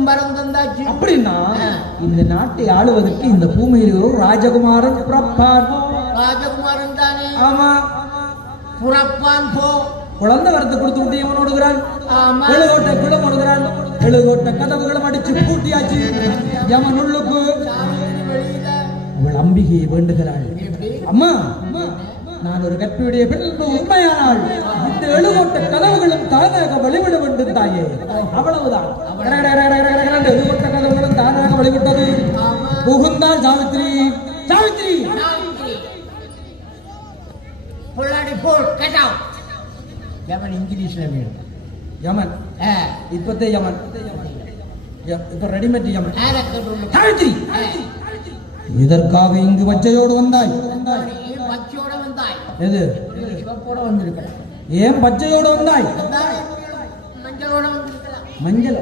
ஊருக்கும் வரம் தந்தாச்சு. அப்படின்னா இந்த நாட்டை ஆளுவதற்கு இந்த பூமியில் ஒரு ராஜகுமாரன் பிறப்பான். ராஜகுமாரன் தானே? ஆமா, புறப்பான். போ. குழந்தை வரத்தை கொடுத்து விட்டு இவன் ஓடுகிறான். ஆமா. எழுகோட்டை குளம் ஓடுகிறான். எழுகோட்டை கதவுகளும் அடிச்சு பூட்டியாச்சு. யமன் உள்ளுக்கு. வெளியில அவள் அம்பிகையை வேண்டுகிறாள். அம்மா, நான் ஒரு கற்பியுடைய பெண் உண்மையானால் இந்த எழுகோட்டை கதவுகளும் தானாக வழிவிட வேண்டும் தாயே. அவ்வளவுதான். எழுகோட்டை கதவுகளும் தானாக வழிவிட்டது. புகுந்தாள் சாவித்திரி. சாவித்திரி பொள்ளாடி போல் கேட்டான். யமன் இங்கிலீஷ்ல வேணும். யமன் இப்பத்தே யமன் இப்ப ரெடிமேட் யமன். சாவித்திரி, இதற்காக இங்கு பச்சையோடு வந்தாய்? பச்சையோட வந்தாய். எது சிவப்போட வந்திருக்கலாம். ஏன் பச்சையோடு வந்தாய்? மஞ்சளோட வந்திருக்கலாம். மஞ்சள்